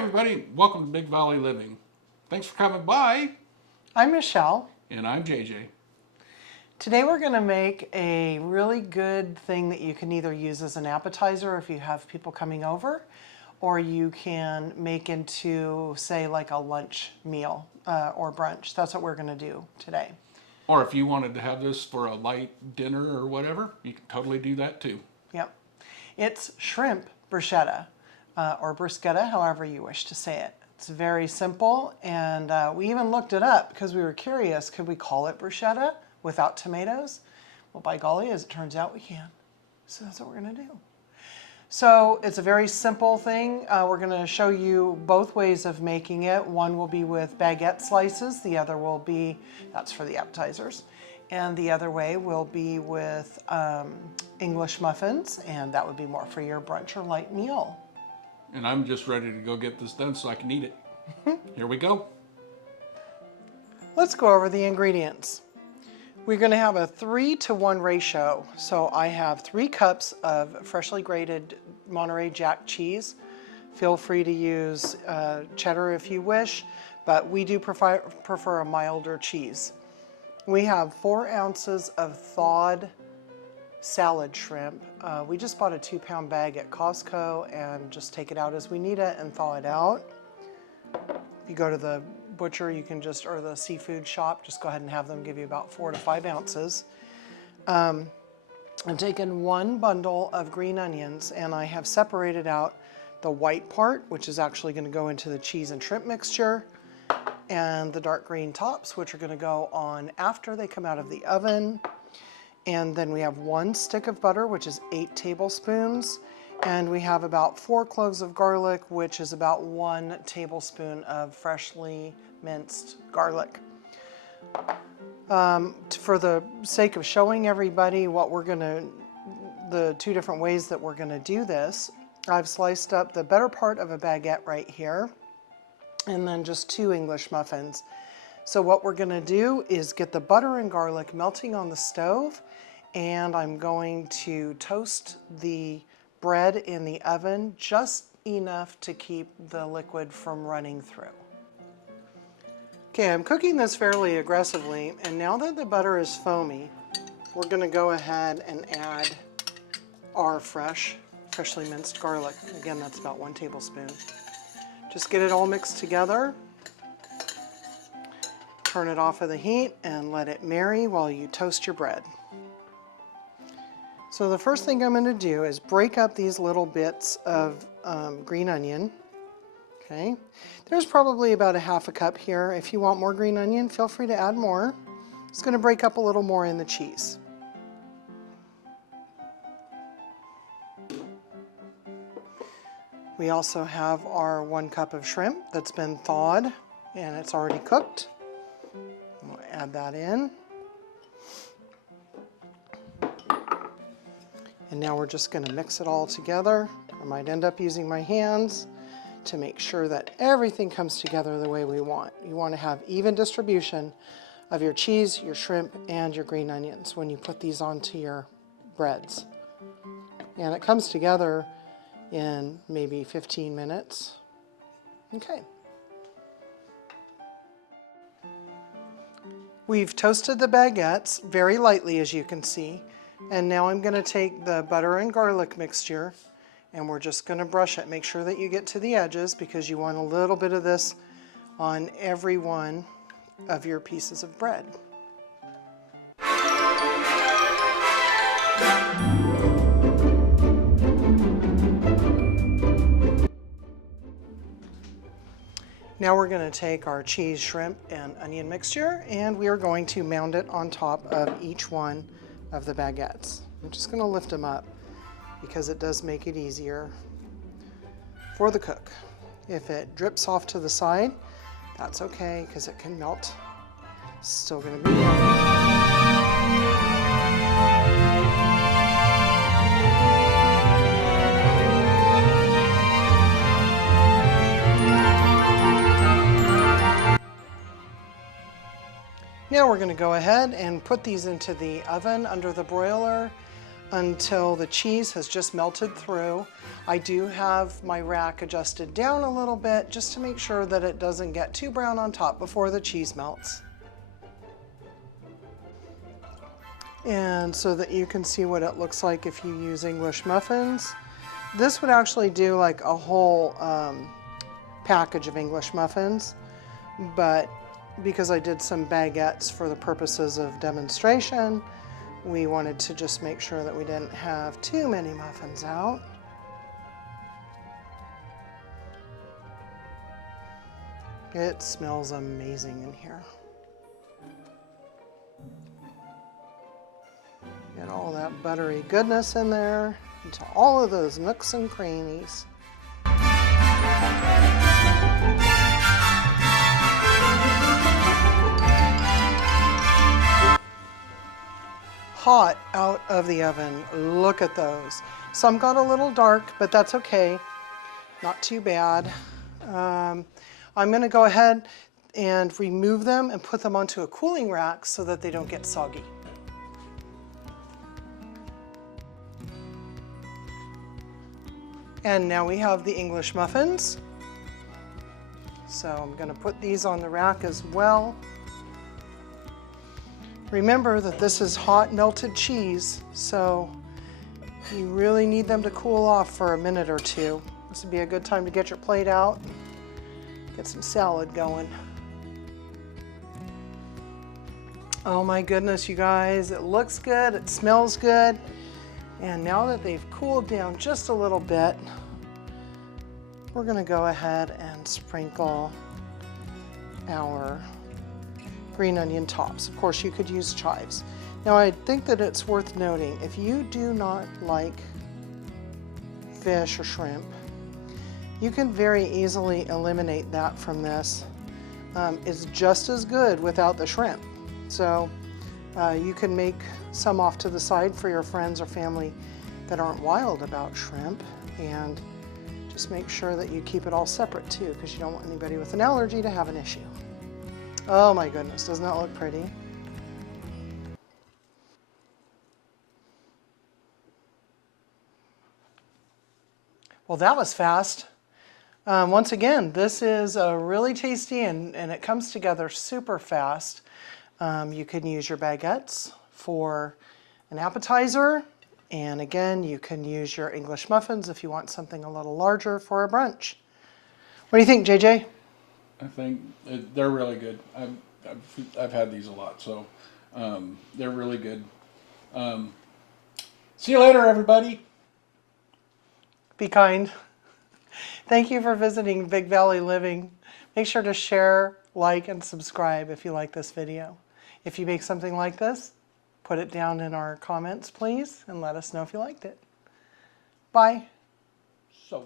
everybody, welcome to Big Valley Living. Thanks for coming by. I'm Michelle. And I'm JJ. Today we're going to make a really good thing that you can either use as an appetizer if you have people coming over, or you can make into, say, like a lunch meal or brunch. That's what we're going to do today. Or if you wanted to have this for a light dinner or whatever, you can totally do that too. Yep. It's shrimp bruschetta or bruschetta, however you wish to say it. It's very simple, and we even looked it up because we were curious, could we call it bruschetta without tomatoes? Well, by golly, as it turns out, we can. So that's what we're going to do. So it's a very simple thing. We're going to show you both ways of making it. One will be with baguette slices. The other will be, that's for the appetizers. And the other way will be with English muffins, and that would be more for your brunch or light meal. And I'm just ready to go get this done so I can eat it. Here we go. Let's go over the ingredients. We're going to have a 3-to-1 ratio. So I have 3 cups of freshly grated Monterey Jack cheese. Feel free to use cheddar if you wish, but we do prefer a milder cheese. We have 4 ounces of thawed salad shrimp. We just bought a 2-pound bag at Costco and just take it out as we need it and thaw it out. If you go to the butcher, you can just, or the seafood shop, just go ahead and have them give you about 4 to 5 ounces. I'm taking 1 bundle of green onions, and I have separated out the white part, which is actually going to go into the cheese and shrimp mixture, and the dark green tops, which are going to go on after they come out of the oven. And then we have 1 stick of butter, which is 8 tablespoons. And we have about 4 cloves of garlic, which is about 1 tablespoon of freshly minced garlic. For the sake of showing everybody what we're gonna, the 2 different ways that we're gonna do this, I've sliced up the better part of a baguette right here, and then just 2 English muffins. So what we're gonna do is get the butter and garlic melting on the stove, and I'm going to toast the bread in the oven just enough to keep the liquid from running through. Okay, I'm cooking this fairly aggressively, and now that the butter is foamy, we're gonna go ahead and add our freshly minced garlic. Again, that's about 1 tablespoon. Just get it all mixed together. Turn it off of the heat and let it marry while you toast your bread. So the first thing I'm going to do is break up these little bits of green onion. Okay, there's probably about ½ a cup here. If you want more green onion, feel free to add more. It's going to break up a little more in the cheese. We also have our 1 cup of shrimp that's been thawed and it's already cooked. We'll add that in. And now we're just going to mix it all together. I might end up using my hands to make sure that everything comes together the way we want. You want to have even distribution of your cheese, your shrimp, and your green onions when you put these onto your breads. And it comes together in maybe 15 minutes. Okay. We've toasted the baguettes very lightly, as you can see, and now I'm going to take the butter and garlic mixture and we're just going to brush it. Make sure that you get to the edges because you want a little bit of this on every one of your pieces of bread. Now we're going to take our cheese, shrimp, and onion mixture, and we are going to mound it on top of each one of the baguettes. I'm just going to lift them up because it does make it easier for the cook. If it drips off to the side, that's okay because it can melt. It's still going to be yummy. Now we're going to go ahead and put these into the oven under the broiler. until the cheese has just melted through. I do have my rack adjusted down a little bit just to make sure that it doesn't get too brown on top before the cheese melts. And so that you can see what it looks like if you use English muffins. This would actually do like a whole package of English muffins, but because I did some baguettes for the purposes of demonstration, we wanted to just make sure that we didn't have too many muffins out. It smells amazing in here. Get all that buttery goodness in there into all of those nooks and crannies. Hot out of the oven. Look at those. Some got a little dark, but that's okay. Not too bad. I'm going to go ahead and remove them and put them onto a cooling rack so that they don't get soggy. And now we have the English muffins. So I'm going to put these on the rack as well. Remember that this is hot melted cheese, so you really need them to cool off for a minute or two. This would be a good time to get your plate out, get some salad going. Oh my goodness, you guys, it looks good, it smells good. And now that they've cooled down just a little bit, we're gonna go ahead and sprinkle our green onion tops. Of course, you could use chives. Now, I think that it's worth noting, if you do not like fish or shrimp, you can very easily eliminate that from this. It's just as good without the shrimp. So you can make some off to the side for your friends or family that aren't wild about shrimp, and just make sure that you keep it all separate too, because you don't want anybody with an allergy to have an issue. Oh my goodness, doesn't that look pretty? Well, that was fast. Once again, this is really tasty and it comes together super fast. You can use your baguettes for an appetizer. And again, you can use your English muffins if you want something a little larger for a brunch. What do you think, JJ? I think they're really good. I've had these a lot, so they're really good. See you later, everybody. Be kind. Thank you for visiting Big Valley Living. Make sure to share, like, and subscribe if you like this video. If you make something like this, put it down in our comments, please, and let us know if you liked it. Bye. So